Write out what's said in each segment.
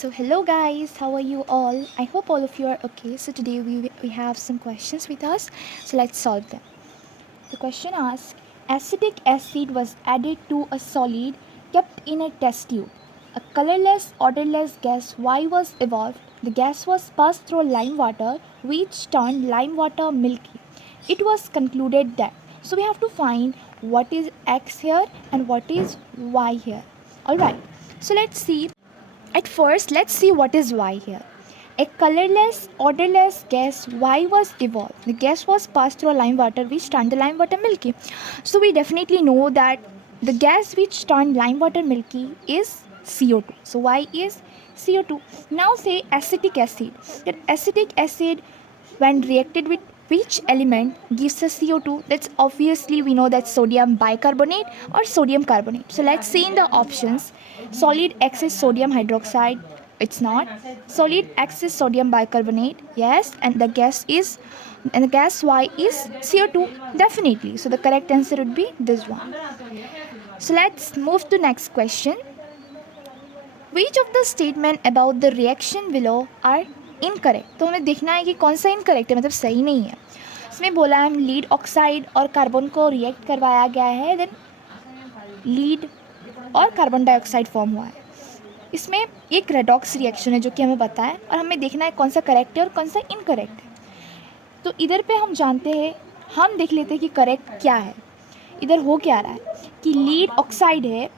So hello guys, how are you all? I hope all of you are okay. So today we have some questions with us. So let's solve them. The question asks, acetic acid was added to a solid kept in a test tube. A colorless, odorless gas Y was evolved. The gas was passed through lime water, which turned lime water milky. It was concluded that. So we have to find what is X here and what is Y here. Alright, so let's see. At first, let's see what is Y here. A colorless, odorless gas Y was evolved. The gas was passed through lime water, which turned the lime water milky. So we definitely know that the gas which turned lime water milky is CO2. So Y is CO2. Now say acetic acid. That acetic acid, when reacted with which element gives us CO2? That's obviously we know that sodium bicarbonate or sodium carbonate. So let's see in the options. Solid X is sodium hydroxide. It's not. Solid X is sodium bicarbonate. Yes, and the gas Y is CO2. Definitely. So the correct answer would be this one. So let's move to next question. Which of the statement about the reaction below are incorrect? तो हमें देखना है कि कौन सा incorrect है, मतलब सही नहीं है. इसमें बोला है लीड ऑक्साइड और कार्बन को रिएक्ट करवाया गया है, देन लीड और कार्बन डाइऑक्साइड फॉर्म हुआ है. इसमें एक रेडॉक्स रिएक्शन है जो कि हमें पता है, और हमें देखना है कौन सा करेक्ट है और कौन सा इनकरेक्ट है. तो इधर पे हम जानते हैं, हम देख लेते हैं कि करेक्ट क्या है. इधर हो क्या रहा है कि लीड ऑक्साइड है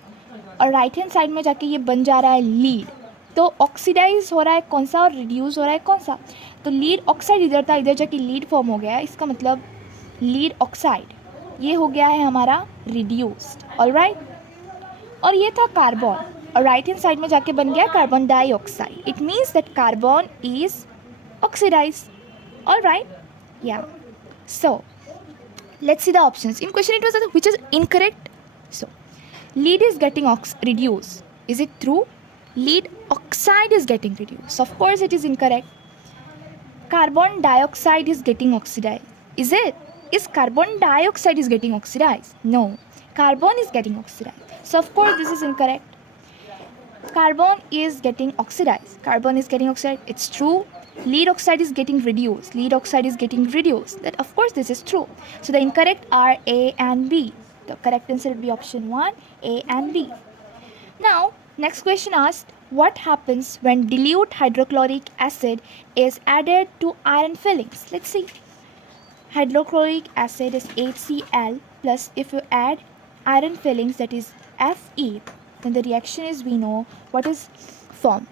और राइट हैंड साइड में जाके ये बन जा रहा है लीड. तो ऑक्सीडाइज हो रहा है कौन सा और रिड्यूस हो रहा है कौन सा? तो लीड ऑक्साइड इधर था, इधर जाके लीड फॉर्म हो गया है. इसका मतलब लीड ऑक्साइड ये हो गया है हमारा रिड्यूस्ड. ऑलराइट. और ये था कार्बन और राइट हैंड साइड में जाके बन गया carbon dioxide. It means that carbon is oxidize. Alright. Yeah so let's see the options. In question it was which is incorrect. So lead is getting reduced. Is it true? Lead oxide is getting reduced. Of course it is incorrect. Carbon dioxide is getting oxidized. Is it? Is carbon dioxide is getting oxidized? No. Carbon is getting oxidized. So of course this is incorrect. Carbon is getting oxidized. Carbon is getting oxidized. It's true. Lead oxide is getting reduced. Lead oxide is getting reduced. That of course this is true. So the incorrect are A and B. The correct answer will be option 1, A and B. Now next question asks, what happens when dilute hydrochloric acid is added to iron fillings? Let's see. Hydrochloric acid is HCl plus if you add iron fillings, that is Fe, then the reaction is, we know what is formed.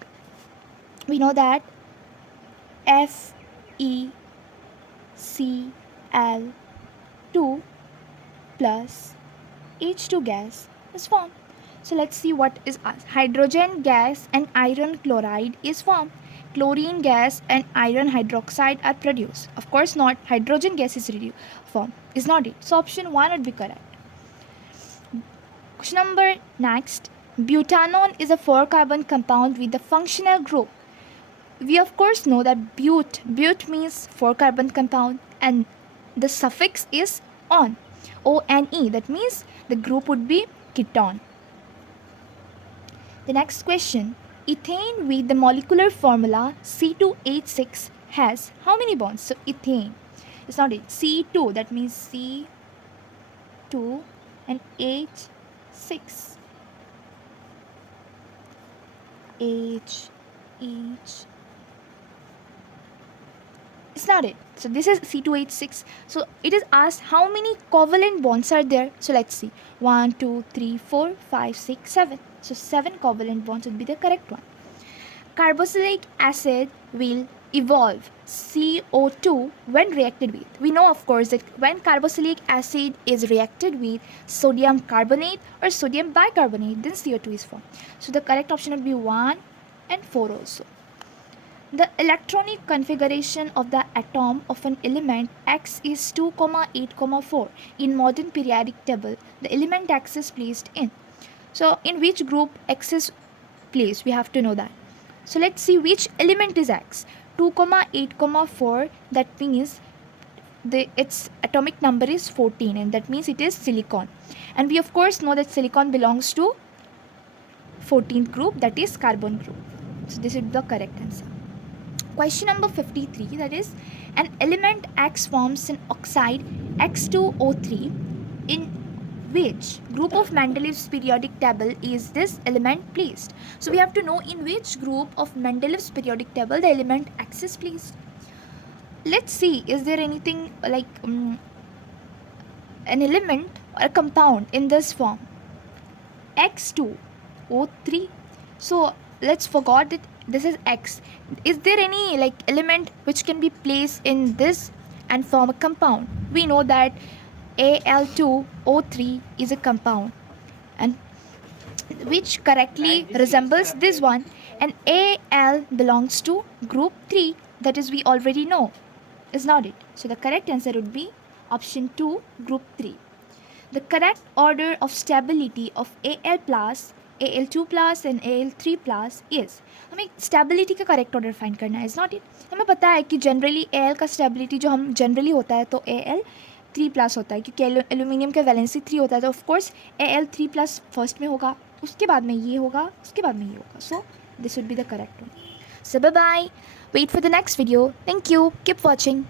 We know that FeCl2 plus H2 gas is formed. So let's see what is asked. Hydrogen gas and iron chloride is formed. Chlorine gas and iron hydroxide are produced. Of course not. Hydrogen gas is formed. Is not it. So option 1 would be correct. Question number next. Butanone is a 4-carbon compound with the functional group. We of course know that but means 4-carbon compound and the suffix is on, O-N-E. That means the group would be ketone. The next question. Ethane with the molecular formula C2H6 has how many bonds? So ethane, it's not it, C2, that means C2 and H6. H it's not it. So this is C2H6. So it is asked how many covalent bonds are there. So let's see. 1, 2, 3, 4, 5, 6, 7. So 7 covalent bonds would be the correct one. Carboxylic acid will evolve CO2 when reacted with. We know of course that when carboxylic acid is reacted with sodium carbonate or sodium bicarbonate, then CO2 is formed. So the correct option would be 1 and 4 also. The electronic configuration of the atom of an element X is 2, 8, 4. In modern periodic table, the element X is placed in. So in which group X is placed? We have to know that. So let's see which element is X. 2, 8, 4. That means its atomic number is 14, and that means it is silicon. And we of course know that silicon belongs to 14th group, that is carbon group. So this is the correct answer. Question number 53, that is, an element X forms an oxide X2O3. In which group of Mendeleev's periodic table is this element placed? So we have to know in which group of Mendeleev's periodic table the element X is placed. Let's see, is there anything like an element or a compound in this form? X2O3. So let's forget that this is X. Is there any like element which can be placed in this and form a compound? We know that Al2O3 is a compound and which correctly resembles this one, and Al belongs to group 3, that is we already know, is not it? So the correct answer would be option 2, group 3. The correct order of stability of Al plus, Al2 plus and Al3 plus is, हमें stability का correct order find करना है, is not it. हमें पता है कि generally Al का stability जो हम जनरली होता है तो Al3+ होता है, क्योंकि एल्यूमिनियम का वैलेंसी 3 होता है, तो ऑफकोर्स Al3+ फर्स्ट में होगा, उसके बाद में ये होगा, उसके बाद में ये होगा. So this would be the correct one. So bye bye. Wait for the next video. Thank you. Keep watching.